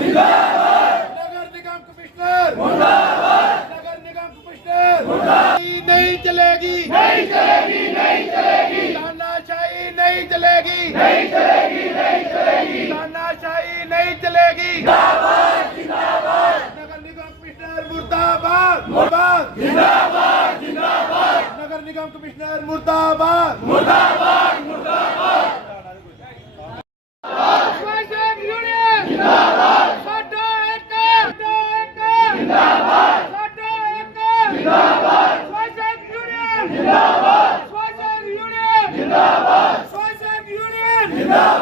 नगर निगम commissioner नगर निगम commissioner नहीं चलेगी नहीं चलेगी नहीं चलेगी तानाशाही नहीं चलेगी नहीं चलेगी नहीं चलेगी तानाशाही नहीं चलेगी नगर निगम कमिश्नर मुर्दाबाद मुर्दाबाद नगर निगम कमिश्नर मुर्दाबाद मुर्दाबाद Enough!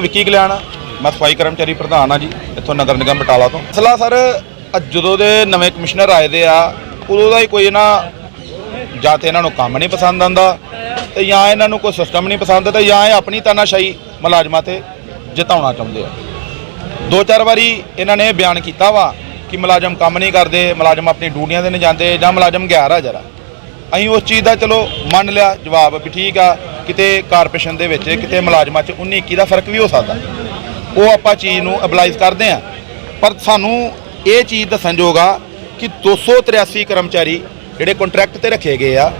ਵਿੱਕੀ ਕਲਿਆਣ ਮੈਂ ਸਫਾਈ ਕਰਮਚਾਰੀ ਪ੍ਰਧਾਨ ਆ ਜੀ ਇੱਥੋਂ ਨਗਰ ਨਿਗਮ ਬਟਾਲਾ ਤੋਂ ਮਸਲਾ ਸਰ ਜਦੋਂ ਦੇ ਨਵੇਂ ਕਮਿਸ਼ਨਰ ਆਏ ਦੇ ਆ ਉਦੋਂ ਦਾ ਹੀ ਕੋਈ ਨਾ ਜਾਂ ਤੇ ਇਹਨਾਂ ਨੂੰ ਕੰਮ ਨਹੀਂ ਪਸੰਦ ਆਂਦਾ ਤੇ ਜਾਂ ਇਹਨਾਂ ਨੂੰ ਕੋਈ ਸਿਸਟਮ ਨਹੀਂ ਪਸੰਦ ਤੇ ਜਾਂ ਇਹ ਆਪਣੀ ਤਾਨਾਸ਼ਾਹੀ ਮੁਲਾਜ਼ਮਾਂ ਤੇ ਜਿਤਾਉਣਾ ਚਾਹੁੰਦੇ ਆ ਦੋ ਚਾਰ ਵਾਰੀ ਇਹਨਾਂ ਨੇ ਬਿਆਨ ਕੀਤਾ ਵਾ ਕਿ ਮੁਲਾਜ਼ਮ ਕੰਮ ਨਹੀਂ ਕਰਦੇ ਮੁਲਾਜ਼ਮ ਆਪਣੀ ਡਿਊਟੀਆਂ ਤੇ ਨਹੀਂ ਜਾਂਦੇ ਜਾਂ ਮੁਲਾਜ਼ਮ ਗੈਰ ਹਾਜ਼ਰ ਆ ਅਸੀਂ ਉਸ ਚੀਜ਼ ਦਾ ਚਲੋ ਮੰਨ ਲਿਆ ਜਵਾਬ ਵੀ ਠੀਕ ਆ ਕਿਤੇ ਕਾਰਪੋਰੇਸ਼ਨ ਦੇ ਵਿੱਚ ਕਿਤੇ ਮੁਲਾਜ਼ਮਾਂ 'ਚ 19 21 ਦਾ ਫਰਕ ਵੀ ਹੋ ਸਕਦਾ ਉਹ ਆਪਾਂ ਚੀਜ਼ ਨੂੰ ਅਪਲਾਈਜ਼ ਕਰਦੇ ਆ ਪਰ ਸਾਨੂੰ ਇਹ ਚੀਜ਼ ਦੱਸਣ ਜੋਗਾ ਕਿ 283 ਕਰਮਚਾਰੀ ਜਿਹੜੇ ਕੰਟਰੈਕਟ ਤੇ ਰੱਖੇ ਗਏ ਆ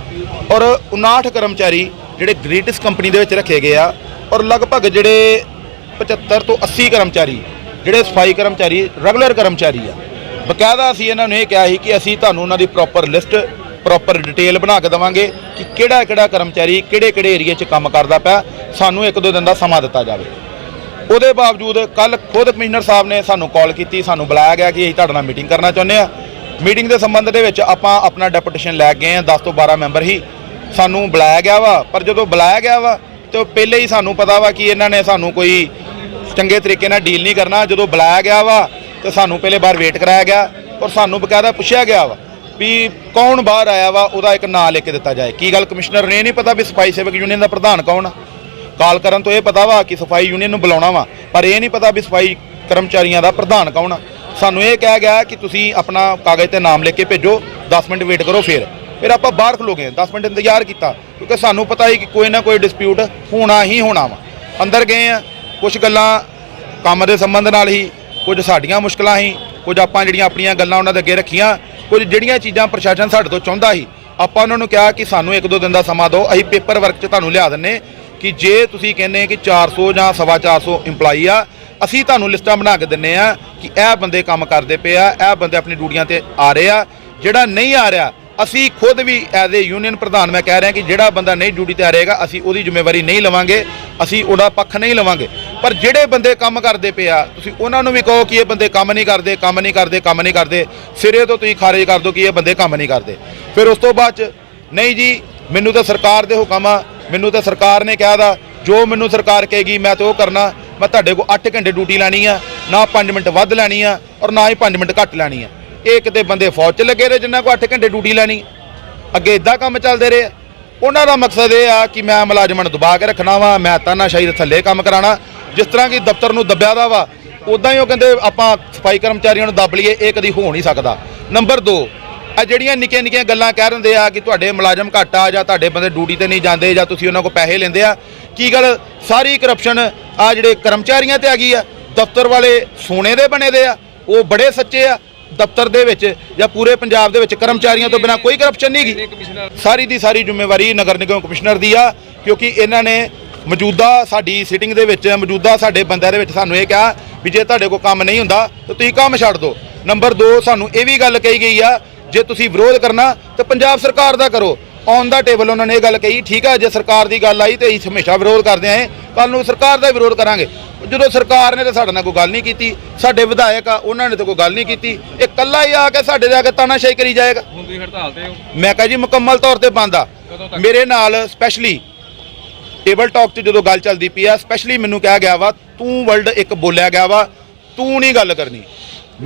ਔਰ 59 ਕਰਮਚਾਰੀ ਜਿਹੜੇ ਗ੍ਰੇਟਿਸ ਕੰਪਨੀ ਦੇ ਵਿੱਚ ਰੱਖੇ ਗਏ ਆ ਔਰ ਲਗਭਗ ਜਿਹੜੇ 75 ਤੋਂ 80 ਕਰਮਚਾਰੀ ਜਿਹੜੇ ਸਫਾਈ ਕਰਮਚਾਰੀ ਰੈਗੂਲਰ ਕਰਮਚਾਰੀ ਆ ਬਕਾਇਦਾ ਅਸੀਂ ਇਹਨਾਂ ਨੂੰ ਇਹ ਕਿਹਾ ਸੀ ਕਿ ਅਸੀਂ ਤੁਹਾਨੂੰ ਉਹਨਾਂ ਦੀ ਪ੍ਰੋਪਰ ਲਿਸਟ ਪ੍ਰੋਪਰ ਡਿਟੇਲ ਬਣਾ ਕੇ ਦਵਾਂਗੇ ਕਿ ਕਿਹੜਾ ਕਿਹੜਾ ਕਰਮਚਾਰੀ ਕਿਹੜੇ ਕਿਹੜੇ ਏਰੀਆ 'ਚ ਕੰਮ ਕਰਦਾ ਪਿਆ ਸਾਨੂੰ ਇੱਕ ਦੋ ਦਿਨ ਦਾ ਸਮਾਂ ਦਿੱਤਾ ਜਾਵੇ ਉਹਦੇ ਬਾਵਜੂਦ ਕੱਲ ਖੁਦ ਕਮਿਸ਼ਨਰ ਸਾਹਿਬ ਨੇ ਸਾਨੂੰ ਕਾਲ ਕੀਤੀ ਸਾਨੂੰ ਬੁਲਾਇਆ ਗਿਆ ਕਿ ਅਸੀਂ ਤੁਹਾਡੇ ਨਾਲ ਮੀਟਿੰਗ ਕਰਨਾ ਚਾਹੁੰਦੇ ਆ ਮੀਟਿੰਗ ਦੇ ਸੰਬੰਧ ਦੇ ਵਿੱਚ ਆਪਾਂ ਆਪਣਾ ਡੈਪੂਟੇਸ਼ਨ ਲੈ ਗਏ ਆ 10 ਤੋਂ 12 ਮੈਂਬਰ ਹੀ ਸਾਨੂੰ ਬੁਲਾਇਆ ਗਿਆ ਵਾ ਪਰ ਜਦੋਂ ਬੁਲਾਇਆ ਗਿਆ ਵਾ ਤੇ ਪਹਿਲੇ ਹੀ ਸਾਨੂੰ ਪਤਾ ਵਾ ਕਿ ਇਹਨਾਂ ਨੇ ਸਾਨੂੰ ਕੋਈ ਚੰਗੇ ਤਰੀਕੇ ਨਾਲ ਡੀਲ ਨਹੀਂ ਕਰਨਾ ਜਦੋਂ ਬੁਲਾਇਆ ਗਿਆ ਵਾ ਤੇ ਸਾਨੂੰ ਪਹਿਲੇ ਬਾਰ ਵੇਟ ਕਰਾਇਆ ਗਿਆ ਔਰ ਸਾਨੂੰ ਬਕਾਇਦਾ ਪੁੱਛਿਆ ਗਿਆ ਵਾ ਵੀ ਕੌਣ ਬਾਹਰ ਆਇਆ ਵਾ ਉਹਦਾ ਇੱਕ ਨਾਮ ਲਿਖ ਕੇ ਦਿੱਤਾ ਜਾਏ ਕੀ ਗੱਲ ਕਮਿਸ਼ਨਰ ਨੇ ਨਹੀਂ ਪਤਾ ਵੀ ਸਫਾਈ ਸੇਵਕ ਯੂਨੀਅਨ ਦਾ ਪ੍ਰਧਾਨ ਕੌਣ ਆ ਕਾਲ ਕਰਨ ਤੋਂ ਇਹ ਪਤਾ ਵਾ ਕਿ ਸਫਾਈ ਯੂਨੀਅਨ ਨੂੰ ਬੁਲਾਉਣਾ ਵਾ ਪਰ ਇਹ ਨਹੀਂ ਪਤਾ ਵੀ ਸਫਾਈ ਕਰਮਚਾਰੀਆਂ ਦਾ ਪ੍ਰਧਾਨ ਕੌਣ ਆ ਸਾਨੂੰ ਇਹ ਕਿਹਾ ਗਿਆ ਕਿ ਤੁਸੀਂ ਆਪਣਾ ਕਾਗਜ਼ ਤੇ ਨਾਮ ਲਿਖ ਕੇ ਭੇਜੋ 10 ਮਿੰਟ ਵੇਟ ਕਰੋ ਫਿਰ ਫਿਰ ਆਪਾਂ ਬਾਹਰ ਖਲੋਗੇ 10 ਮਿੰਟ ਇੰਤਜ਼ਾਰ ਕੀਤਾ ਕਿਉਂਕਿ ਸਾਨੂੰ ਪਤਾ ਹੀ ਕਿ ਕੋਈ ਨਾ ਕੋਈ ਡਿਸਪਿਊਟ ਹੋਣਾ ਹੀ ਹੋਣਾ ਵਾ ਅੰਦਰ ਗਏ ਆ ਕੁਝ ਗੱਲਾਂ ਕੰਮ ਦੇ ਸੰਬੰਧ ਨਾਲ ਹੀ ਕੁਝ ਸਾਡੀਆਂ ਮੁਸ਼ਕਲਾਂ ਸੀ ਕੁਝ ਆਪਾਂ ਜਿਹੜੀਆਂ ਆਪਣੀਆਂ ਗੱਲਾਂ ਉਹਨਾਂ ਦੇ ਅੱਗੇ ਰੱਖੀਆਂ ਕੁਝ ਜਿਹੜੀਆਂ ਚੀਜ਼ਾਂ ਪ੍ਰਸ਼ਾਸਨ ਸਾਡੇ ਤੋਂ ਚਾਹੁੰਦਾ ਸੀ ਆਪਾਂ ਉਹਨਾਂ ਨੂੰ ਕਿਹਾ ਕਿ ਸਾਨੂੰ ਇੱਕ ਦੋ ਦਿਨ ਦਾ ਸਮਾਂ ਦਿਓ ਅਸੀਂ ਪੇਪਰ ਵਰਕ 'ਚ ਤੁਹਾਨੂੰ ਲਿਆ ਦਿੰਨੇ ਕਿ ਜੇ ਤੁਸੀਂ ਕਹਿੰਦੇ ਕਿ 400 ਜਾਂ 450 ਇੰਪਲਾਈ ਆ ਅਸੀਂ ਤੁਹਾਨੂੰ ਲਿਸਟਾਂ ਬਣਾ ਕੇ ਦਿੰਨੇ ਆ ਕਿ ਇਹ ਬੰਦੇ ਕੰਮ ਕਰਦੇ ਪਏ ਆ ਇਹ ਬੰਦੇ ਆਪਣੀ ਡਿਊਟੀਆਂ ਤੇ ਆ ਰਹੇ ਆ ਜਿਹੜਾ ਨਹੀਂ ਆ ਰਿਹਾ ਅਸੀਂ ਖੁਦ ਵੀ ਐਜ਼ ਅ ਯੂਨੀਅਨ ਪ੍ਰਧਾਨ ਮੈਂ ਕਹਿ ਰਿਹਾ ਕਿ ਜਿਹੜਾ ਬੰਦਾ ਨਹੀਂ ਡਿਊਟੀ ਤੇ ਆ ਰਹੇਗਾ ਅਸੀਂ ਉਹਦੀ ਜ਼ਿੰਮੇਵਾਰੀ ਨਹੀਂ ਲਵਾਂਗੇ ਅਸੀਂ ਉਹਦਾ ਪੱਖ ਨਹੀਂ ਲਵਾਂਗੇ ਪਰ ਜਿਹੜੇ ਬੰਦੇ ਕੰਮ ਕਰਦੇ ਪਿਆ ਤੁਸੀਂ ਉਹਨਾਂ ਨੂੰ ਵੀ ਕਹੋ ਕਿ ਇਹ ਬੰਦੇ ਕੰਮ ਨਹੀਂ ਕਰਦੇ ਕੰਮ ਨਹੀਂ ਕਰਦੇ ਕੰਮ ਨਹੀਂ ਕਰਦੇ ਸਿਰੇ ਤੋਂ ਤੁਸੀਂ ਖਾਰਜ ਕਰ ਦਿਓ ਕਿ ਇਹ ਬੰਦੇ ਕੰਮ ਨਹੀਂ ਕਰਦੇ ਫਿਰ ਉਸ ਤੋਂ ਬਾਅਦ ਚ ਨਹੀਂ ਜੀ ਮੈਨੂੰ ਤਾਂ ਸਰਕਾਰ ਦੇ ਹੁਕਮ ਆ ਮੈਨੂੰ ਤਾਂ ਸਰਕਾਰ ਨੇ ਕਹਿਦਾ ਜੋ ਮੈਨੂੰ ਸਰਕਾਰ ਕਹੇਗੀ ਮੈਂ ਤਾਂ ਉਹ ਕਰਨਾ ਮੈਂ ਤੁਹਾਡੇ ਕੋਲ 8 ਘੰਟੇ ਡਿਊਟੀ ਲੈਣੀ ਆ ਨਾ 5 ਮਿੰਟ ਵੱਧ ਲੈਣੀ ਆ ਔਰ ਨਾ ਹੀ 5 ਮਿੰਟ ਘੱਟ ਲੈਣੀ ਆ ਇਹ ਕਿਤੇ ਬੰਦੇ ਫੌਜ 'ਚ ਲੱਗੇ ਰਹੇ ਜਿੰਨਾ ਕੋ 8 ਘੰਟੇ ਡਿਊਟੀ ਲੈਣੀ ਅੱਗੇ ਇਦਾਂ ਕੰਮ ਚੱਲਦੇ ਰਹੇ ਉਹਨਾਂ ਦਾ ਮਕਸਦ ਇਹ ਆ ਕਿ ਮੈਂ ਮੁਲਾਜ਼ਮਾਂ ਨੂੰ ਦਬਾ ਕੇ ਰੱਖਣਾ ਵਾ ਮੈਂ ਤਾਨਾਸ਼ਾਹੀ ਦੇ ਥੱਲੇ ਕੰਮ ਕਰਾਣਾ ਜਿਸ ਤਰ੍ਹਾਂ ਕਿ ਦਫ਼ਤਰ ਨੂੰ ਦੱਬਿਆ ਦਾ ਵਾ ਉਦਾਂ ਹੀ ਉਹ ਕਹਿੰਦੇ ਆਪਾਂ ਸਫਾਈ ਕਰਮਚਾਰੀਆਂ ਨੂੰ ਦੱਬ ਲਈਏ ਇਹ ਕਦੀ ਹੋ ਨਹੀਂ ਸਕਦਾ ਨੰਬਰ 2 ਆ ਜਿਹੜੀਆਂ ਨਿੱਕੇ ਨਿੱਕੇ ਗੱਲਾਂ ਕਹਿ ਰਹੇ ਆ ਕਿ ਤੁਹਾਡੇ ਮੁਲਾਜ਼ਮ ਘੱਟ ਆ ਜਾਂ ਤੁਹਾਡੇ ਬੰਦੇ ਡਿਊਟੀ ਤੇ ਨਹੀਂ ਜਾਂਦੇ ਜਾਂ ਤੁਸੀਂ ਉਹਨਾਂ ਕੋ ਪੈਸੇ ਲੈਂਦੇ ਆ ਕੀ ਗੱਲ ਸਾਰੀ ਕਰਪਸ਼ਨ ਆ ਜਿਹੜੇ ਕਰਮਚਾਰੀਆਂ ਤੇ ਆ ਗਈ ਆ ਦਫ਼ਤਰ ਵਾਲੇ ਸੋਨੇ ਦੇ ਬਣੇ ਦੇ ਆ ਉਹ ਬੜੇ ਸੱਚੇ ਆ ਦਫ਼ਤਰ ਦੇ ਵਿੱਚ ਜਾਂ ਪੂਰੇ ਪੰਜਾਬ ਦੇ ਵਿੱਚ ਕਰਮਚਾਰੀਆਂ ਤੋਂ ਬਿਨਾ ਕੋਈ ਕਰਪਸ਼ਨ ਨਹੀਂ ਗਈ ਸਾਰੀ ਦੀ ਸਾਰੀ ਜ਼ਿੰਮੇਵਾਰੀ ਨਗਰ ਨਿਗਮ ਕਮਿਸ਼ਨਰ ਦੀ ਆ ਕਿਉਂਕਿ ਇਹਨਾਂ ਨੇ ਮੌਜੂਦਾ ਸਾਡੀ ਸਿਟਿੰਗ ਦੇ ਵਿੱਚ ਮੌਜੂਦਾ ਸਾਡੇ ਬੰਦਿਆਂ ਦੇ ਵਿੱਚ ਸਾਨੂੰ ਇਹ ਕਿਹਾ ਵੀ ਜੇ ਤੁਹਾਡੇ ਕੋਲ ਕੰਮ ਨਹੀਂ ਹੁੰਦਾ ਤਾਂ ਤੁਸੀਂ ਕੰਮ ਛੱਡ ਦਿਓ ਨੰਬਰ 2 ਸਾਨੂੰ ਇਹ ਵੀ ਗੱਲ ਕਹੀ ਗਈ ਆ ਜੇ ਤੁਸੀਂ ਵਿਰੋਧ ਕਰਨਾ ਤਾਂ ਪੰਜਾਬ ਸਰਕਾਰ ਦਾ ਕਰੋ ਔਨ ਦਾ ਟੇਬਲ ਉਹਨਾਂ ਨੇ ਇਹ ਗੱਲ ਕਹੀ ਠੀਕ ਆ ਜੇ ਸਰਕਾਰ ਦੀ ਗੱਲ ਆਈ ਤੇ ਅਸੀਂ ਹਮੇਸ਼ਾ ਵਿਰੋਧ ਕਰਦੇ ਆਏ ਕੱਲ ਨੂੰ ਸਰਕਾਰ ਦਾ ਵਿਰੋਧ ਕਰਾਂਗੇ ਜਦੋਂ ਸਰਕਾਰ ਨੇ ਤਾਂ ਸਾਡੇ ਨਾਲ ਕੋਈ ਗੱਲ ਨਹੀਂ ਕੀਤੀ ਸਾਡੇ ਵਿਧਾਇਕ ਆ ਉਹਨਾਂ ਨੇ ਤਾਂ ਕੋਈ ਗੱਲ ਨਹੀਂ ਕੀਤੀ ਇਹ ਕੱਲਾ ਹੀ ਆ ਕੇ ਸਾਡੇ ਦੇ ਆ ਕੇ ਤਾਨਾਸ਼ਾਹੀ ਕਰੀ ਜਾਏਗਾ ਹੁਣ ਤੁਸੀਂ ਹੜਤਾਲ ਤੇ ਹੋ ਮੈਂ ਕਹਾਂ ਜੀ ਮੁਕੰਮਲ ਤੌਰ ਤੇ ਬੰਦ ਆ ਮੇਰੇ ਨਾਲ ਸਪੈਸ਼ਲੀ ਟੇਬਲ ਟਾਕ ਤੇ ਜਦੋਂ ਗੱਲ ਚੱਲਦੀ ਪਈ ਆ ਸਪੈਸ਼ਲੀ ਮੈਨੂੰ ਕਿਹਾ ਗਿਆ ਵਾ ਤੂੰ ਵਰਲਡ ਇੱਕ ਬੋਲਿਆ ਗਿਆ ਵਾ ਤੂੰ ਨਹੀਂ ਗੱਲ ਕਰਨੀ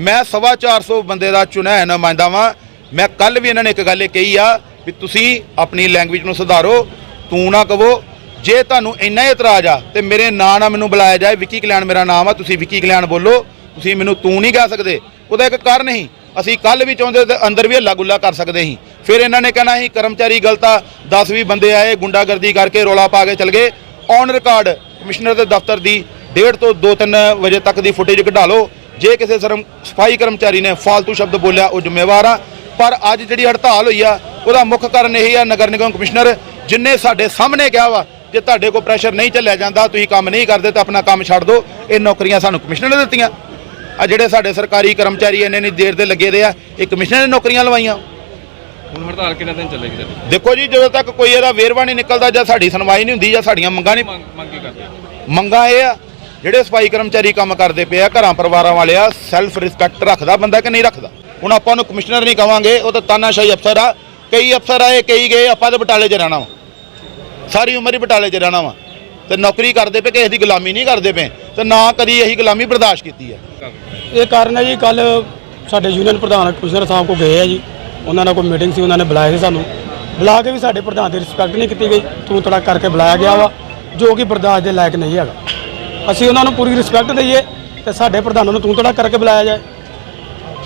ਮੈਂ ਸਵਾ 400 ਬੰਦੇ ਦਾ ਚੁਣਿਆ ਨੁਮਾਇੰਦਾ ਵਾਂ ਮੈਂ ਕੱਲ ਵੀ ਇਹਨਾਂ ਨੇ ਇੱਕ ਗੱਲ ਇਹ ਕਹੀ ਆ ਵੀ ਤੁਸੀਂ ਆਪਣੀ ਲੈਂਗੁਏਜ ਨੂੰ ਸੁਧਾਰੋ ਤੂੰ ਨਾ ਕਹੋ ਜੇ ਤੁਹਾਨੂੰ ਇੰਨਾ ਇਤਰਾਜ਼ ਆ ਤੇ ਮੇਰੇ ਨਾਂ ਨਾਲ ਮੈਨੂੰ ਬੁਲਾਇਆ ਜਾਏ ਵਿੱਕੀ ਕਲਿਆਣ ਮੇਰਾ ਨਾਮ ਆ ਤੁਸੀਂ ਵਿੱਕੀ ਕਲਿਆਣ ਬੋਲੋ ਤੁਸੀਂ ਮੈਨੂੰ ਤੂੰ ਨਹੀਂ ਕਹਿ ਸਕਦੇ ਉਹਦਾ ਇੱਕ ਕਾਰਨ ਹੀ ਅਸੀਂ ਕੱਲ ਵੀ ਚਾਹੁੰਦੇ ਤੇ ਅੰਦਰ ਵੀ ਲਾਗੂਲਾ ਕਰ ਸਕਦੇ ਸੀ ਫਿਰ ਇਹਨਾਂ ਨੇ ਕਹਿਣਾ ਸੀ ਕਰਮਚਾਰੀ ਗਲਤਾ 10 20 ਬੰਦੇ ਆਏ ਗੁੰਡਾਗਰਦੀ ਕਰਕੇ ਰੋਲਾ ਪਾ ਕੇ ਚਲ ਗਏ ਔਨ ਰਿਕਾਰਡ ਕਮਿਸ਼ਨਰ ਦੇ ਦਫ਼ਤਰ ਦੀ 1.5 ਤੋਂ 2-3 ਵਜੇ ਤੱਕ ਦੀ ਫੁਟੇਜ ਕਢਾ ਲਓ ਜੇ ਕਿਸੇ ਸਰਮ ਸਫਾਈ ਕਰਮਚਾਰੀ ਨੇ ਫਾਲਤੂ ਸ਼ਬਦ ਬੋਲਿਆ ਉਹ ਜ਼ਿੰਮੇਵਾਰ ਆ ਪਰ ਅੱਜ ਜਿਹੜੀ ਹੜਤਾਲ ਹੋਈ ਆ ਉਹਦਾ ਮੁੱਖ ਕਾਰਨ ਇਹ ਆ ਨਗਰ ਨਿਗਮ ਕਮਿਸ਼ਨਰ ਜਿਨਨੇ ਸਾਡੇ ਸਾਹਮਣੇ ਕਿਹਾ ਵਾ ਜੇ ਤੁਹਾਡੇ ਕੋਲ ਪ੍ਰੈਸ਼ਰ ਨਹੀਂ ਚੱਲਿਆ ਜਾਂਦਾ ਤੁਸੀਂ ਕੰਮ ਨਹੀਂ ਕਰਦੇ ਤਾਂ ਆਪਣਾ ਕੰਮ ਛੱਡ ਦਿਓ ਇਹ ਨੌਕਰੀਆਂ ਸਾਨੂੰ ਕਮਿਸ਼ਨਰ ਨੇ ਦਿੱਤੀਆਂ ਆ ਜਿਹੜੇ ਸਾਡੇ ਸਰਕਾਰੀ ਕਰਮਚਾਰੀ ਇਹਨੇ ਨਹੀਂ ਦੇਰ ਦੇ ਲੱਗੇ ਰਹੇ ਆ ਇਹ ਕਮਿਸ਼ਨਰ ਨੇ ਨੌਕਰੀਆਂ ਲਵਾਈਆਂ ਹੁਣ ਹੜਤਾਲ ਕਿੰਨੇ ਦਿਨ ਚੱਲੇਗੀ ਤੇ ਦੇਖੋ ਜੀ ਜਦੋਂ ਤੱਕ ਕੋਈ ਇਹਦਾ ਵੇਰਵਾ ਨਹੀਂ ਨਿਕਲਦਾ ਜਾਂ ਸਾਡੀ ਸੁਣਵਾਈ ਨਹੀਂ ਹੁੰਦੀ ਜਾਂ ਸਾਡੀਆਂ ਮੰਗਾਂ ਨਹੀਂ ਮੰਗੀ ਕਰਦੇ ਮੰਗਾਂ ਇਹ ਆ ਜਿਹੜੇ ਸਫਾਈ ਕਰਮਚਾਰੀ ਕੰਮ ਕਰਦੇ ਪਏ ਆ ਘਰਾਂ ਪਰਿਵਾਰਾਂ ਵਾਲੇ ਆ ਸੈਲਫ ਰਿਸਪੈਕਟ ਰੱਖਦਾ ਬੰਦਾ ਕਿ ਨਹੀਂ ਰੱਖਦਾ ਹੁਣ ਆਪਾਂ ਉਹਨੂੰ ਕਮਿਸ਼ਨਰ ਨਹੀਂ ਕਵਾਂਗੇ ਉਹ ਤਾਂ ਤਾਨਾਸ਼ਾਹੀ ਅਫਸਰ ਆ ਕਈ ਅਫਸਰ ਆਏ ਕਈ ਗਏ ਆਪਾਂ ਤਾਂ ਬਟਾਲੇ 'ਚ ਰਹਿਣਾ ਵਾ ਸਾਰੀ ਉਮਰ ਹੀ ਬਟਾਲੇ 'ਚ ਰਹਿਣਾ ਵਾ ਤੇ ਨੌਕਰੀ ਕਰਦੇ ਪਏ ਕਿਸੇ ਦੀ ਗੁਲਾਮੀ ਨਹੀਂ ਕਰਦੇ ਪਏ ਤੇ ਨਾ ਕਦੀ ਇਹੀ ਗੁਲਾਮੀ ਬਰਦਾਸ਼ਤ ਕੀਤੀ ਹੈ ਇਹ ਕਾਰਨ ਹੈ ਜੀ ਕੱਲ ਸਾਡੇ ਯੂਨੀਅਨ ਪ੍ਰਧਾਨ ਕਮਿਸ਼ਨਰ ਸਾਹਿਬ ਕੋ ਗਏ ਆ ਜੀ ਉਹਨਾਂ ਨਾਲ ਕੋਈ ਮੀਟਿੰਗ ਸੀ ਉਹਨਾਂ ਨੇ ਬੁਲਾਇਆ ਸੀ ਸਾਨੂੰ ਬੁਲਾ ਕੇ ਵੀ ਸਾਡੇ ਪ੍ਰਧਾਨ ਦੇ ਰਿਸਪੈਕਟ ਨਹੀਂ ਕੀਤੀ ਗਈ ਤੂੰ ਤੜਾ ਕਰਕੇ ਬੁਲਾਇਆ ਗਿਆ ਵਾ ਜੋ ਕਿ ਬਰਦਾਸ਼ਤ ਦੇ ਲਾਇਕ ਨਹੀਂ ਹੈਗਾ ਅਸੀਂ ਉਹਨਾਂ ਨੂੰ ਪੂਰੀ ਰਿਸਪੈਕਟ ਦਈਏ ਤੇ ਸਾਡੇ ਪ੍ਰਧਾਨ ਨੂੰ ਤੂੰ ਤੜਾ ਕਰਕੇ ਬੁਲਾਇਆ ਜਾਏ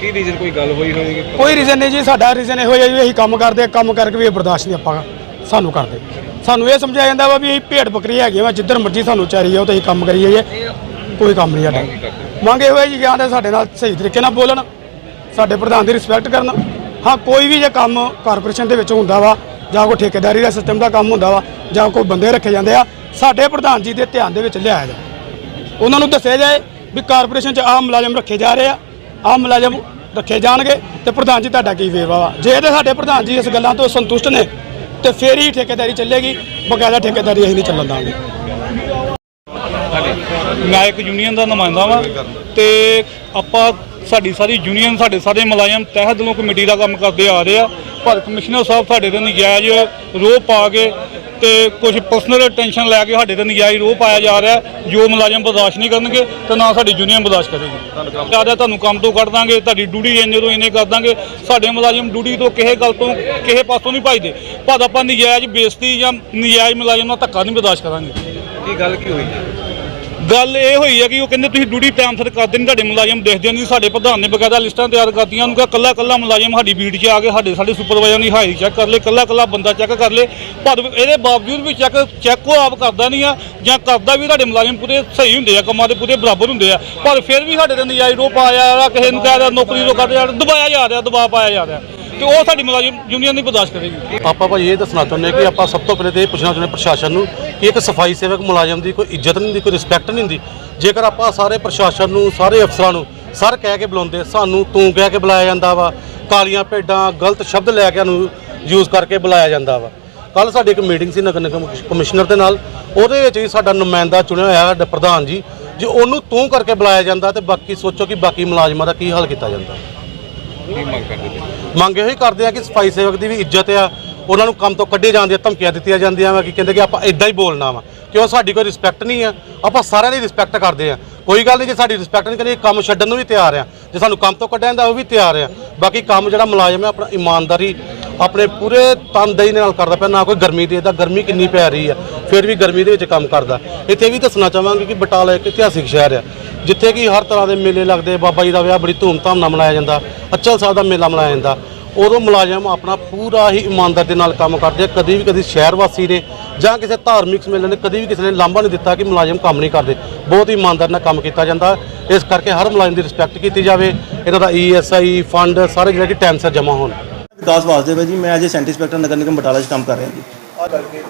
ਕੀ ਰੀਜ਼ਨ ਕੋਈ ਗੱਲ ਹੋਈ ਹੋਵੇਗੀ ਕੋਈ ਰੀਜ਼ਨ ਨਹੀਂ ਜੀ ਸਾਡਾ ਰੀਜ਼ਨ ਇਹੋ ਜਿਹਾ ਜੀ ਅਸੀਂ ਕੰਮ ਕਰਦੇ ਕੰਮ ਕਰਕੇ ਵੀ ਇਹ ਬਰਦਾਸ਼ਤ ਨਹੀਂ ਆਪਾਂ ਸਾਨੂੰ ਕਰਦੇ ਸਾਨੂੰ ਇਹ ਸਮਝਾਇਆ ਜਾਂਦਾ ਵਾ ਵੀ ਇਹ ਭੇਡ ਬੱਕਰੀ ਹੈਗੇ ਵਾ ਜਿੱਧਰ ਮਰਜ਼ੀ ਸਾਨੂੰ ਚਾਹੀਏ ਉਹ ਤੇ ਅਸੀਂ ਕੰਮ ਕਰੀ ਜਾਈਏ ਕੋਈ ਕੰਮ ਨਹੀਂ ਸਾਡਾ ਮੰਗੇ ਹੋਏ ਜੀ ਗਿਆਨ ਸਾਡੇ ਨਾਲ ਸਹੀ ਤਰੀਕੇ ਨਾਲ ਬੋਲਣ ਸਾਡੇ ਪ੍ਰਧਾਨ ਦੀ ਰਿਸਪੈਕਟ ਕਰਨ ਹਾਂ ਕੋਈ ਵੀ ਜੇ ਕੰਮ ਕਾਰਪੋਰੇਸ਼ਨ ਦੇ ਵਿੱਚ ਹੁੰਦਾ ਵਾ ਜਾਂ ਕੋਈ ਠੇਕੇਦਾਰੀ ਦਾ ਸਿਸਟਮ ਦਾ ਕੰਮ ਹੁੰਦਾ ਵਾ ਜਾਂ ਕੋਈ ਬੰਦੇ ਰੱਖੇ ਜਾਂਦੇ ਆ ਸਾਡੇ ਪ੍ਰਧਾਨ ਜੀ ਦੇ ਧਿਆਨ ਦੇ ਵਿੱਚ ਲਿਆਇਆ ਜਾ ਉਹਨਾਂ ਨੂੰ ਦੱਸਿਆ ਜਾਏ ਵੀ ਕਾਰਪੋਰੇਸ਼ਨ 'ਚ ਆਹ ਮੁਲਾਜ਼ਮ ਰੱਖੇ ਜਾ ਰਹੇ ਆ ਆਹ ਮੁਲਾਜ਼ਮ ਰੱਖੇ ਜਾਣਗੇ ਤੇ ਪ੍ਰਧਾਨ ਜੀ ਤੁਹਾਡਾ ਕੀ ਵੇਰਵਾ ਵਾ ਜੇ ਤੇ ਸਾਡੇ ਪ੍ਰਧਾਨ ਜੀ ਇਸ ਗੱਲਾਂ ਤੋਂ ਸੰਤੁਸ਼ਟ ਨੇ ਤੇ ਫੇਰ ਹੀ ਠੇਕੇਦਾਰੀ ਚੱਲੇਗੀ ਬਗਾਇਦਾ ਠੇਕੇਦਾਰੀ ਅਸੀਂ ਨਹੀਂ ਚੱਲਣ ਦਾਂਗੇ ਮੈਂ ਇੱਕ ਯੂਨੀਅਨ ਦਾ ਨੁਮਾਇੰਦਾ ਵਾਂ ਤੇ ਆਪਾਂ ਸਾਡੀ ਸਾਰੀ ਯੂਨੀਅਨ ਸਾਡੇ ਸਾਰੇ ਮਲਾਇਮ ਤਹਿ ਦਿਲੋਂ ਕਮੇਟੀ ਦਾ ਕੰਮ ਕਰਦੇ ਆ ਰਹੇ ਆ ਪਰ ਕਮਿਸ਼ਨਰ ਸਾਹਿਬ ਸਾਡੇ ਤੇ ਨਜਾਇਜ਼ ਰੋਪ ਪਾ ਕੇ ਤੇ ਕੁਝ ਪਰਸਨਲ ਟੈਨਸ਼ਨ ਲੈ ਕੇ ਸਾਡੇ ਤੇ ਨਜਾਇਜ਼ ਰੋਹ ਪਾਇਆ ਜਾ ਰਿਹਾ ਜੋ ਮੁਲਾਜ਼ਮ ਬਰਦਾਸ਼ਤ ਨਹੀਂ ਕਰਨਗੇ ਤੇ ਨਾ ਸਾਡੀ ਜੂਨੀਅਰ ਬਰਦਾਸ਼ਤ ਕਰੇਗੀ ਜਿਆਦਾ ਤੁਹਾਨੂੰ ਕੰਮ ਤੋਂ ਕੱਢ ਦਾਂਗੇ ਤੁਹਾਡੀ ਡਿਊਟੀ ਇੰਨੇ ਤੋਂ ਇੰਨੇ ਕਰ ਦਾਂਗੇ ਸਾਡੇ ਮੁਲਾਜ਼ਮ ਡਿਊਟੀ ਤੋਂ ਕਿਸੇ ਗੱਲ ਤੋਂ ਕਿਸੇ ਪਾਸੋਂ ਨਹੀਂ ਭਜਦੇ ਭਾਵੇਂ ਆਪਾਂ ਨਜਾਇਜ਼ ਬੇਇੱਜ਼ਤੀ ਜਾਂ ਨਜਾਇਜ਼ ਮੁਲਾਜ਼ਮ ਨਾਲ ਧੱਕਾ ਨਹੀਂ ਬਰਦਾਸ਼ਤ ਕਰਾਂਗੇ ਇਹ ਗੱਲ ਕੀ ਹੋਈ ਹੈ ਗੱਲ ਇਹ ਹੋਈ ਹੈ ਕਿ ਉਹ ਕਹਿੰਦੇ ਤੁਸੀਂ ਡਿਊਟੀ ਟਾਈਮ ਸਿਰ ਕਰਦੇ ਨਹੀਂ ਤੁਹਾਡੇ ਮੁਲਾਜ਼ਮ ਦੇਖਦੇ ਨਹੀਂ ਸਾਡੇ ਪ੍ਰਧਾਨ ਨੇ ਬਕਾਇਦਾ ਲਿਸਟਾਂ ਤਿਆਰ ਕਰਤੀਆਂ ਉਹਨੂੰ ਕਿਹਾ ਕੱਲਾ ਕੱਲਾ ਮੁਲਾਜ਼ਮ ਸਾਡੀ ਬੀਟ 'ਚ ਆ ਕੇ ਸਾਡੇ ਸਾਡੇ ਸੁਪਰਵਾਈਜ਼ਰ ਦੀ ਹਾਈ ਚੈੱਕ ਕਰ ਲੇ ਕੱਲਾ ਕੱਲਾ ਬੰਦਾ ਚੈੱਕ ਕਰ ਲੇ ਪਰ ਇਹਦੇ ਬਾਵਜੂਦ ਵੀ ਚੈੱਕ ਚੈੱਕ ਉਹ ਆਪ ਕਰਦਾ ਨਹੀਂ ਆ ਜਾਂ ਕਰਦਾ ਵੀ ਤੁਹਾਡੇ ਮੁਲਾਜ਼ਮ ਪੂਰੇ ਸਹੀ ਹੁੰਦੇ ਆ ਕੰਮਾਂ ਦੇ ਪੂਰੇ ਬਰਾਬਰ ਹੁੰਦੇ ਆ ਪਰ ਫਿਰ ਵੀ ਸਾਡੇ ਤੇ ਨਜਾਇਜ਼ ਰੋਪ ਆਇਆ ਕਿਸੇ ਨੂੰ ਕਹਿੰਦਾ ਨੌਕਰੀ ਤੋਂ ਕੱਢ ਜਾ ਦਬਾਇਆ ਜਾ ਰਿਹਾ ਦਬਾਅ ਪਾਇਆ ਜਾ ਰਿਹਾ ਤੇ ਉਹ ਸਾਡੀ ਮੁਲਾਜ਼ਮ ਯੂਨੀਅਨ ਨਹੀਂ ਬਰਦਾਸ਼ਤ ਕਰੇਗੀ ਆਪਾਂ ਭਾਈ ਇਹ ਦੱਸਣਾ ਚਾਹੁੰਦੇ ਕਿ ਆਪਾਂ ਸਭ ਤੋਂ ਪਹਿਲੇ ਤੇ ਇਹ ਪੁੱਛਣਾ ਚਾਹੁੰਦੇ ਪ੍ਰਸ਼ਾਸਨ ਨੂੰ ਕਿ ਇੱਕ ਸਫਾਈ ਸੇਵਕ ਮੁਲਾਜ਼ਮ ਦੀ ਕੋਈ ਇੱਜ਼ਤ ਨਹੀਂ ਦੀ ਕੋਈ ਰਿਸਪੈਕਟ ਨਹੀਂ ਹੁੰਦੀ ਜੇਕਰ ਆਪਾਂ ਸਾਰੇ ਪ੍ਰਸ਼ਾਸਨ ਨੂੰ ਸਾਰੇ ਅਫਸਰਾਂ ਨੂੰ ਸਰ ਕਹਿ ਕੇ ਬੁਲਾਉਂਦੇ ਸਾਨੂੰ ਤੂੰ ਕਹਿ ਕੇ ਬੁਲਾਇਆ ਜਾਂਦਾ ਵਾ ਕਾਲੀਆਂ ਭੇਡਾਂ ਗਲਤ ਸ਼ਬਦ ਲੈ ਕੇ ਨੂੰ ਯੂਜ਼ ਕਰਕੇ ਬੁਲਾਇਆ ਜਾਂਦਾ ਵਾ ਕੱਲ ਸਾਡੀ ਇੱਕ ਮੀਟਿੰਗ ਸੀ ਨਗਰ ਨਿਗਮ ਕਮਿਸ਼ਨਰ ਦੇ ਨਾਲ ਉਹਦੇ ਵਿੱਚ ਵੀ ਸਾਡਾ ਨੁਮਾਇੰਦਾ ਚੁਣਿਆ ਹੋਇਆ ਪ੍ਰਧਾਨ ਜੀ ਜੇ ਉਹਨੂੰ ਤੂੰ ਕਰਕੇ ਬੁਲਾਇਆ ਜਾਂਦਾ ਤੇ ਬਾਕੀ ਸੋਚੋ ਕਿ ਬਾਕੀ ਮੁਲਾਜ਼ਮਾਂ ਦਾ ਕੀ ਹਾਲ ਕੀਤਾ ਜਾਂਦਾ ਕੀ ਮੰਗ ਕਰਦੇ ਮੰਗ ਇਹੋ ਹੀ ਕਰਦੇ ਆ ਕਿ ਸਫਾਈ ਸੇਵਕ ਦੀ ਵੀ ਇੱਜ਼ਤ ਆ ਉਹਨਾਂ ਨੂੰ ਕੰਮ ਤੋਂ ਕੱਢੇ ਜਾਂਦੇ ਆ ਧਮਕੀਆਂ ਦਿੱਤੀਆਂ ਜਾਂਦੀਆਂ ਵਾ ਕਿ ਕਹਿੰਦੇ ਕਿ ਆਪਾਂ ਇਦਾਂ ਹੀ ਬੋਲਣਾ ਵਾ ਕਿਉਂ ਸਾਡੀ ਕੋਈ ਰਿਸਪੈਕਟ ਨਹੀਂ ਆ ਆਪਾਂ ਸਾਰਿਆਂ ਦੀ ਰਿਸਪੈਕਟ ਕਰਦੇ ਆ ਕੋਈ ਗੱਲ ਨਹੀਂ ਜੇ ਸਾਡੀ ਰਿਸਪੈਕਟ ਨਹੀਂ ਕਰੀਏ ਕੰਮ ਛੱਡਣ ਨੂੰ ਵੀ ਤਿਆਰ ਆ ਜੇ ਸਾਨੂੰ ਕੰਮ ਤੋਂ ਕੱਢਿਆ ਜਾਂਦਾ ਉਹ ਵੀ ਤਿਆਰ ਆ ਬਾਕੀ ਕੰਮ ਜਿਹੜਾ ਮੁਲਾਜ਼ਮ ਹੈ ਆਪਣਾ ਇਮਾਨਦਾਰੀ ਆਪਣੇ ਪੂਰੇ ਦੇ ਨਾਲ ਕਰਦਾ ਪਿਆ ਨਾ ਕੋਈ ਗਰਮੀ ਦੇ ਦਾ ਗਰਮੀ ਕਿੰਨੀ ਪੈ ਰਹੀ ਆ ਫਿਰ ਵੀ ਗਰਮੀ ਦੇ ਵਿੱਚ ਕੰਮ ਕਰਦਾ ਇੱਥੇ ਵੀ ਦੱਸਣਾ ਚਾਹਾਂਗੇ ਕਿ ਬਟਾਲਾ ਇੱਕ ਇਤਿਹਾਸਿਕ ਸ਼ਹਿਰ ਆ ਜਿੱਥੇ ਕਿ ਹਰ ਤਰ੍ਹਾਂ ਦੇ ਮੇਲੇ ਲੱਗਦੇ ਬਾਬਾ ਜੀ ਦਾ ਵਿਆਹ ਬੜੀ ਧੂਮਧਾਮ ਨਾਲ ਮਨਾਇਆ ਜਾਂਦਾ ਅਚਲ ਸਾਹਿਬ ਦਾ ਮੇਲਾ ਮਨਾਇਆ ਜਾਂਦਾ ਉਦੋਂ ਮੁਲਾਜ਼ਮ ਆਪਣਾ ਪੂਰਾ ਹੀ ਇਮਾਨਦਾਰੀ ਦੇ ਨਾਲ ਕੰਮ ਕਰਦੇ ਆ ਕਦੀ ਵੀ ਕਦੀ ਸ਼ਹਿਰ ਵਾਸੀ ਨੇ ਜਾਂ ਕਿਸੇ ਧਾਰਮਿਕ ਸਮੇਲਨ ਨੇ ਕਦੀ ਵੀ ਕਿਸੇ ਨੇ ਲਾਂਭਾ ਨਹੀਂ ਦਿੱਤਾ ਕਿ ਮੁਲਾਜ਼ਮ ਕੰਮ ਨਹੀਂ ਕਰਦੇ ਬਹੁਤ ਹੀ ਇਮਾਨਦਾਰ ਨਾਲ ਕੰਮ ਕੀਤਾ ਜਾਂਦਾ ਇਸ ਕਰਕੇ ਹਰ ਮੁਲਾਜ਼ਮ ਦੀ ਰਿਸਪੈਕਟ ਕੀਤੀ ਜਾਵੇ ਇਹਨਾਂ ਦਾ ਈਐਸਆਈ e ਫੰਡ ਸਾਰੇ ਜਿਹੜੇ ਕਿ ਟਾਈਮ ਸਿਰ ਜਮ੍ਹਾਂ ਹੋਣ ਵਿਕਾਸ ਵਾਸਤੇ ਭਾਈ ਜੀ ਮੈਂ ਅਜੇ ਸੈਂਟਰੀ ਇੰਸਪੈਕਟਰ ਨਗਰ ਨਿਗਮ ਬਟਾਲਾ 'ਚ ਕੰਮ ਕਰ ਰਿਹਾ ਜੀ ਕਰਕੇ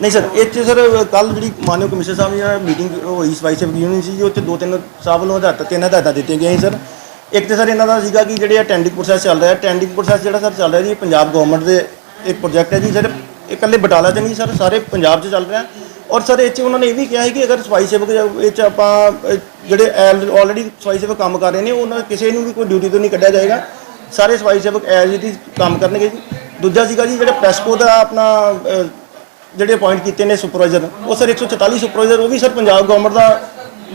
ਨਹੀਂ ਸਰ ਇੱਥੇ ਸਰ ਕੱਲ ਜਿਹੜੀ ਮਾਨਯੋਗ ਕਮਿਸ਼ਨ ਸਾਹਿਬ ਦੀ ਮੀਟਿੰਗ ਹੋਈ ਸਵਾਈ ਸਬ ਯੂਨੀਅਨ ਸੀ ਉੱਥੇ ਦੋ ਤਿੰਨ ਸਾਹਿਬ ਨੂੰ ਹਦਾਇਤ ਤਿੰਨ ਹਦਾਇਤਾਂ ਦਿੱਤੀਆਂ ਗਈਆਂ ਸੀ ਸਰ ਇੱਕ ਤੇ ਸਰ ਇਹਨਾਂ ਦਾ ਸੀਗਾ ਕਿ ਜਿਹੜੇ ਟੈਂਡਿੰਗ ਪ੍ਰੋਸੈਸ ਚੱਲ ਰਿਹਾ ਟੈਂਡਿੰਗ ਪ੍ਰੋਸੈਸ ਜਿਹੜਾ ਸਰ ਚੱਲ ਰਿਹਾ ਜੀ ਪੰਜਾਬ ਗਵਰਨਮੈਂਟ ਦੇ ਇੱਕ ਪ੍ਰੋਜੈਕਟ ਹੈ ਜੀ ਸਰ ਇਹ ਇਕੱਲੇ ਬਟਾਲਾ 'ਚ ਨਹੀਂ ਸਰ ਸਾਰੇ ਪੰਜਾਬ 'ਚ ਚੱਲ ਰਿਹਾ ਔਰ ਸਰ ਇਹ 'ਚ ਉਹਨਾਂ ਨੇ ਇਹ ਵੀ ਕਿਹਾ ਹੈ ਕਿ ਅਗਰ ਸਵਾਈ ਸੇਵਕ ਇਹ 'ਚ ਆਪਾਂ ਜਿਹੜੇ ਆਲਰੇਡੀ ਸਵਾਈ ਸੇਵਕ ਕੰਮ ਕਰ ਰਹੇ ਨੇ ਉਹਨਾਂ ਕਿਸੇ ਨੂੰ ਵੀ ਕੋਈ ਡਿਊਟੀ ਤੋਂ ਨਹੀਂ ਕੱਢਿਆ ਜਾਏਗਾ ਸਾਰੇ ਸਵਾਈ ਸੇਵਕ ਐਜ਼ ਇਟ ਇਜ਼ ਕੰਮ ਕਰਨਗੇ ਜੀ ਦੂਜਾ ਸੀਗਾ ਜੀ ਜਿਹੜਾ ਪ੍ਰੈਸਕੋ ਦਾ ਆਪਣਾ ਜਿਹੜੇ ਅਪਾਇੰਟ ਕੀਤੇ ਨੇ ਸੁਪਰਵਾਈਜ਼ਰ ਉਹ ਸਰ 144 ਸੁਪਰਵਾਈਜ਼ਰ ਉਹ ਵੀ ਸਰ ਪੰਜਾਬ ਗਵਰਨਮੈਂਟ ਦਾ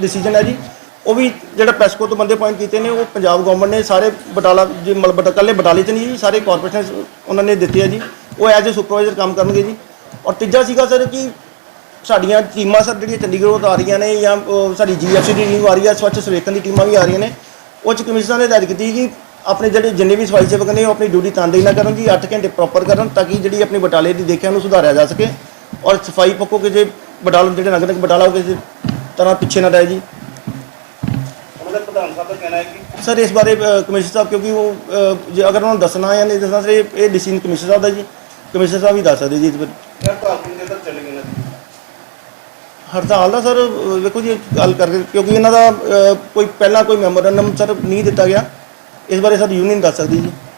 ਡਿਸੀਜਨ ਹੈ ਜੀ ਉਹ ਵੀ ਜਿਹੜਾ ਪੈਸਕੋ ਤੋਂ ਬੰਦੇ ਅਪਾਇੰਟ ਕੀਤੇ ਨੇ ਉਹ ਪੰਜਾਬ ਗਵਰਨਮੈਂਟ ਨੇ ਸਾਰੇ ਬਟਾਲਾ ਜੇ ਮਤਲਬ ਕੱਲੇ ਬਟਾਲੇ 'ਚ ਨਹੀਂ ਜੀ ਸਾਰੇ ਕਾਰਪੋਰੇਸ਼ਨ ਉਹਨਾਂ ਨੇ ਦਿੱਤੇ ਆ ਜੀ ਉਹ ਐਜ਼ ਅ ਸੁਪਰਵਾਈਜ਼ਰ ਕੰਮ ਕਰਨਗੇ ਜੀ ਔਰ ਤੀਜਾ ਸੀਗਾ ਸਰ ਕਿ ਸਾਡੀਆਂ ਟੀਮਾਂ ਸਰ ਜਿਹੜੀਆਂ ਚੰਡੀਗੜ੍ਹੋਂ ਤੋਂ ਆ ਰਹੀਆਂ ਨੇ ਜਾਂ ਸਾਡੀ ਜੀਐਫਸੀ ਦੀ ਟੀਮ ਆ ਰਹੀ ਹੈ ਸਵੱਛ ਸਰਵੇਖਣ ਦੀ ਟੀਮਾਂ ਵੀ ਆ ਰਹੀਆਂ ਨੇ ਉਹ ਚ ਕਮਿਸ਼ਨਰ ਨੇ ਹਦਾਇਤ ਕੀਤੀ ਕਿ ਆਪਣੇ ਜਿਹੜੇ ਜਿੰਨੇ ਵੀ ਸਫਾਈ ਸੇਵਕ ਨੇ ਉਹ ਆਪਣੀ ਡਿਊਟੀ ਤਨਦੇਹੀ ਨਾਲ ਕਰਨ ਜੀ 8 ਘੰਟੇ ਪ੍ਰੋਪਰ ਕਰਨ ਤਾਂ ਕਿ ਜਿਹੜੀ ਆਪਣੀ ਬਟਾਲੇ ਦੀ ਦੇਖਿਆ ਨੂੰ ਸੁਧਾਰਿਆ ਜਾ ਸਕੇ ਔਰ ਸਫਾਈ ਪੱਕੋ ਕਿਸੇ ਬਟਾਲਾ ਨੂੰ ਜਿਹੜੇ ਨਾਗਰਿਕ ਬਟਾਲਾ ਉਹ ਜੇ ਤਰ੍ਹਾਂ ਪਿੱਛੇ ਨਾ ਰਹਿ ਜੀ ਉਹਨਾਂ ਦਾ ਪ੍ਰਧਾਨ ਸਾਹਿਬ ਦਾ ਕਹਿਣਾ ਹੈ ਕਿ ਸਰ ਇਸ ਬਾਰੇ ਕਮਿਸ਼ਨਰ ਸਾਹਿਬ ਕਿਉਂਕਿ ਉਹ ਜੇ ਅਗਰ ਉਹਨਾਂ ਨੂੰ ਦੱਸਣਾ ਜਾਂ ਨਹੀਂ ਦੱਸਣਾ ਸਰ ਇਹ ਡਿਸੀਨ ਡਿਸੀਜਨ ਕਮਿਸ਼ਨਰ ਸਾਹਿਬ ਦਾ ਜੀ ਕਮਿਸ਼ਨਰ ਸਾਹਿਬ ਹੀ ਦੱਸ ਸਕਦੇ ਜੀ ਇਸ ਬਾਰੇ ਪ੍ਰਾਪਤੀ ਦੇ ਤਾਂ ਚਲੇ ਹੜਤਾਲ ਦਾ ਸਰ ਵੇਖੋ ਜੀ ਗੱਲ ਕਰਕੇ ਕਿਉਂਕਿ ਇਹਨਾਂ ਦਾ ਕੋਈ ਪਹਿਲਾਂ ਕੋਈ ਮੈਮੋਰੰਡਮ ਸਰ ਨਹੀਂ ਦਿੱਤਾ ਗਿਆ ਇਸ ਬਾਰੇ ਸਰ ਯੂਨੀਅਨ ਦੱਸ ਸਕਦੀ ਜੀ